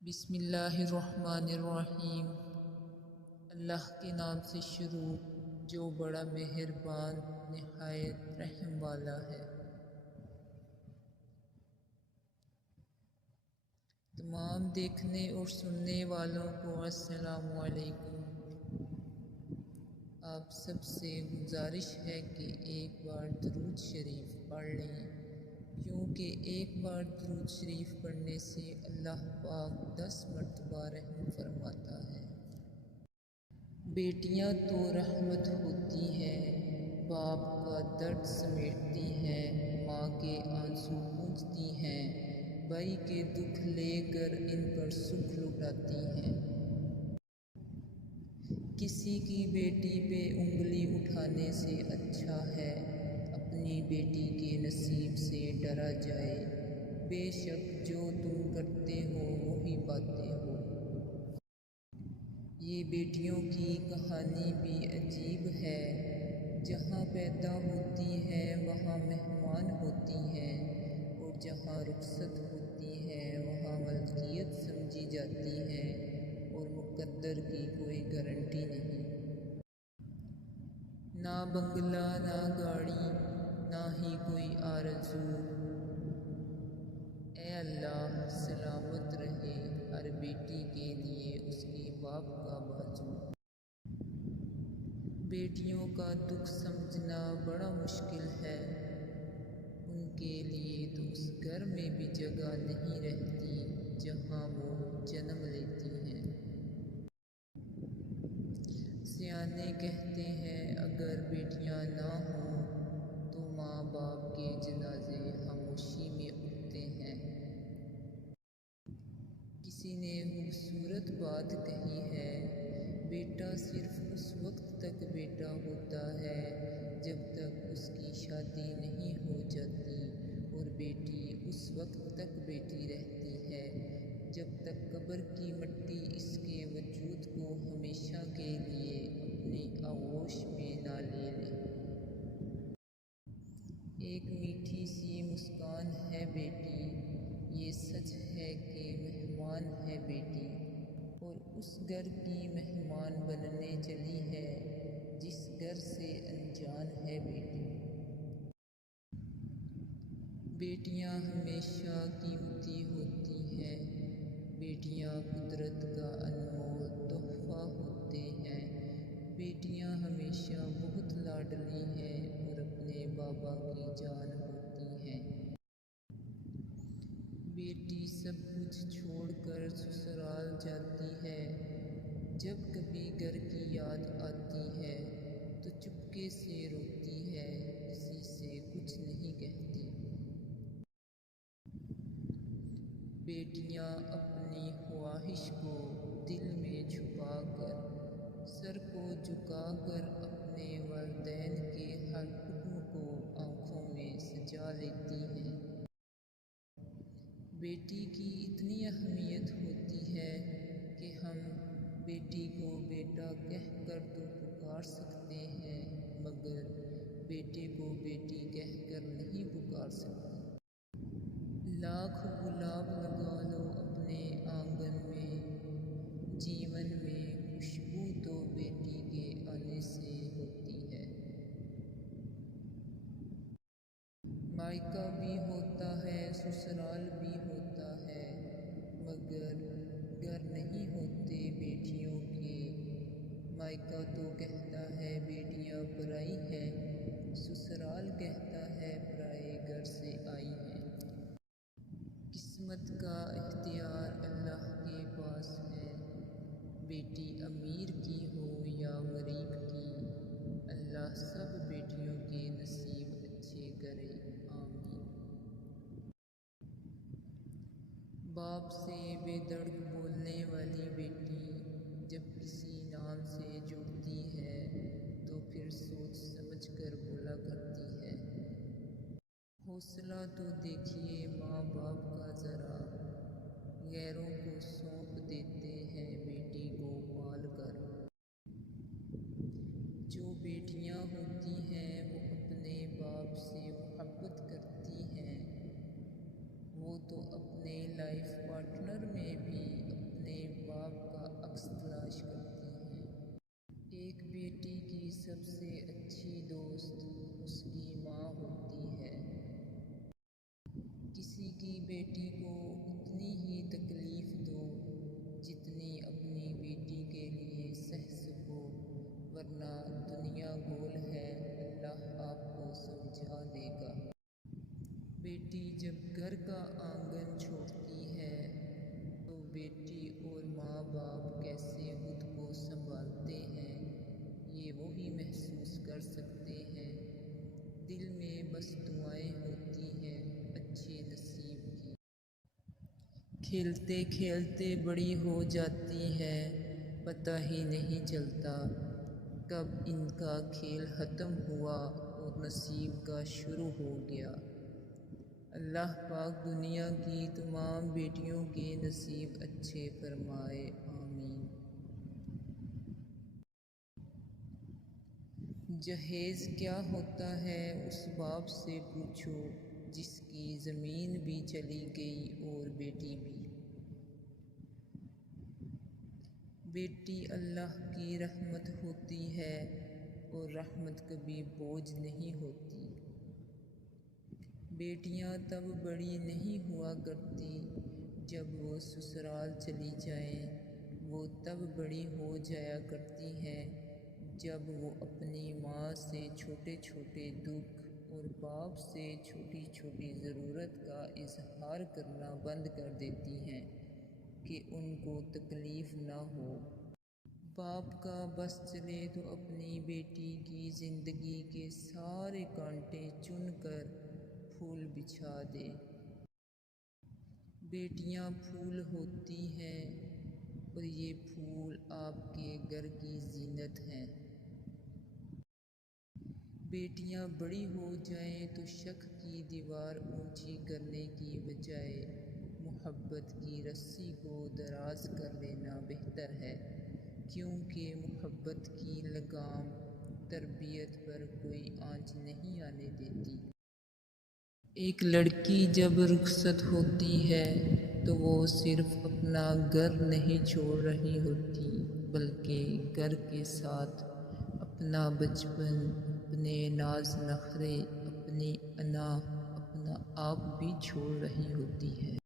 بسم اللہ الرحمن الرحیم۔ اللہ کے نام سے شروع جو بڑا مہربان نہایت رحم والا ہے۔ تمام دیکھنے اور سننے والوں کو السلام علیکم۔ آپ سب سے گزارش ہے کہ ایک بار درود شریف پڑھ لیں، کیونکہ ایک بار درود شریف پڑھنے سے اللہ پاک 10 مرتبہ رحم فرماتا ہے۔ بیٹیاں تو رحمت ہوتی ہیں، باپ کا درد سمیٹتی ہیں، ماں کے آنسو پونچھتی ہیں، بھائی کے دکھ لے کر ان پر سکھ لٹاتی ہیں۔ کسی کی بیٹی پہ انگلی اٹھانے سے اچھا ہے اپنی بیٹی کے نصیب سے ڈرا جائے، بے شک جو تم کرتے ہو وہی پاتے ہو۔ یہ بیٹیوں کی کہانی بھی عجیب ہے، جہاں پیدا ہوتی ہیں وہاں مہمان ہوتی ہیں، اور جہاں رخصت ہوتی ہیں وہاں ملکیت سمجھی جاتی ہیں، اور مقدر کی کوئی گارنٹی نہیں۔ نہ بنگلہ، نہ گاڑی، نہ ہی کوئی آرزو۔ اے اللہ سلامت رہے ہر بیٹی کے لیے اس کے باپ کا بازو۔ بیٹیوں کا دکھ سمجھنا بڑا مشکل ہے، ان کے لیے تو اس گھر میں بھی جگہ نہیں رہتی جہاں وہ جنم لیتی ہیں۔ سیانے کہتے ہیں اگر بیٹیاں نہ ہوں تو ماں باپ کے جنازے خاموشی میں اٹھتے ہیں۔ کسی نے خوبصورت بات کہی ہے، بیٹا صرف اس وقت تک بیٹا ہوتا ہے جب تک اس کی شادی نہیں ہو جاتی، اور بیٹی اس وقت تک بیٹی رہتی ہے جب تک قبر کی مٹی اس کے وجود کو ہمیشہ کے لیے اپنی آغوش میں نہ لے لے۔ ایک میٹھی سی مسکان ہے بیٹی، یہ سچ ہے کہ مہمان ہے بیٹی، اور اس گھر کی مہمان بننے چلی ہے جس گھر سے انجان ہے بیٹی۔ بیٹیاں ہمیشہ قیمتی ہوتی ہیں، بیٹیاں قدرت کا انمول تحفہ ہوتے ہیں، بیٹیاں ہمیشہ بہت لاڈلی ہیں اور اپنے بابا کی جان ہوتی ہیں۔ بیٹی سب کچھ چھوڑ کر سسرال جاتی ہے، جب کبھی گھر کی یاد آتی ہے تو چپکے سے روتی ہے، کسی سے کچھ نہیں کہتی۔ بیٹیاں اپنی خواہش کو دل میں چھپا کر، سر کو جھکا کر اپنے والدین کے ہر حکم کو آنکھوں میں سجا لیتی ہیں۔ بیٹی کی اتنی اہمیت ہوتی ہے کہ ہم بیٹی کو بیٹا کہہ کر تو پکار سکتے ہیں، مگر بیٹے کو بیٹی کہہ کر نہیں پکار سکتے۔ لاکھ گلاب لگا لو اپنے آنگن میں، جیون میں خوشبو تو بیٹی کے آنے سے ہوتی ہے۔ مائکا بھی ہوتا ہے سسرال بھی ہوتا ہے، مگر گھر نہیں ہوتے بیٹیوں کے۔ مائکا تو کہتا ہے بیٹیاں پرائی ہیں، سسرال کہتا ہے پرائے گھر سے آئی ہیں۔ قسمت کا اختیار اللہ کے پاس ہے، بیٹی امیر کی ہو یا غریب کی، اللہ سب بیٹیوں کے نصیب اچھے کرے، آمین۔ باپ سے بے دڑگ بولنے والی بیٹی جب کسی نام سے جڑتی ہے تو پھر سوچ سمجھ کر بولا کرتی ہے۔ حوصلہ تو دیکھیے ماں باپ کا ذرا، غیروں کو سونپ دیتے ہیں بیٹی کو پال کر۔ جو بیٹیاں ہوتی ہیں وہ اپنے باپ سے محبت کرتی ہیں، وہ تو اپنے لائف پارٹنر میں بھی باپ کا عکس تلاش کرتی ہیں۔ ایک بیٹی کی سب سے اچھی دوست اس کی ماں ہوتی ہے۔ کسی کی بیٹی کو اتنی ہی تکلیف دو جتنی اپنی بیٹی کے لیے سہ سکو، ورنہ دنیا گول ہے، اللہ آپ کو سمجھا دے گا۔ بیٹی جب گھر کا آنگن چھوڑتی ہے تو بیٹی اور ماں باپ کیسے خود کو سنبھالتے ہیں یہ وہی محسوس کر سکتے ہیں۔ دل میں بس دعائیں ہوتی ہیں اچھے نصیب کی۔ کھیلتے کھیلتے بڑی ہو جاتی ہیں، پتہ ہی نہیں چلتا کب ان کا کھیل ختم ہوا اور نصیب کا شروع ہو گیا۔ اللہ پاک دنیا کی تمام بیٹیوں کے نصیب اچھے فرمائے، آمین۔ جہیز کیا ہوتا ہے اس باپ سے پوچھو جس کی زمین بھی چلی گئی اور بیٹی بھی۔ بیٹی اللہ کی رحمت ہوتی ہے اور رحمت کبھی بوجھ نہیں ہوتی۔ بیٹیاں تب بڑی نہیں ہوا کرتی جب وہ سسرال چلی جائیں، وہ تب بڑی ہو جایا کرتی ہیں جب وہ اپنی ماں سے چھوٹے چھوٹے دکھ اور باپ سے چھوٹی چھوٹی ضرورت کا اظہار کرنا بند کر دیتی ہیں کہ ان کو تکلیف نہ ہو۔ باپ کا بس چلے تو اپنی بیٹی کی زندگی کے سارے کانٹے چن کر پھول بچھا دے۔ بیٹیاں پھول ہوتی ہیں اور یہ پھول آپ کے گھر کی زینت ہیں۔ بیٹیاں بڑی ہو جائیں تو شک کی دیوار اونچی کرنے کی بجائے محبت کی رسی کو دراز کر لینا بہتر ہے، کیونکہ محبت کی لگام تربیت پر کوئی آنچ نہیں آنے دیتی۔ ایک لڑکی جب رخصت ہوتی ہے تو وہ صرف اپنا گھر نہیں چھوڑ رہی ہوتی بلکہ گھر کے ساتھ اپنا بچپن، اپنے ناز نخرے، اپنی انا، اپنا آپ بھی چھوڑ رہی ہوتی ہے۔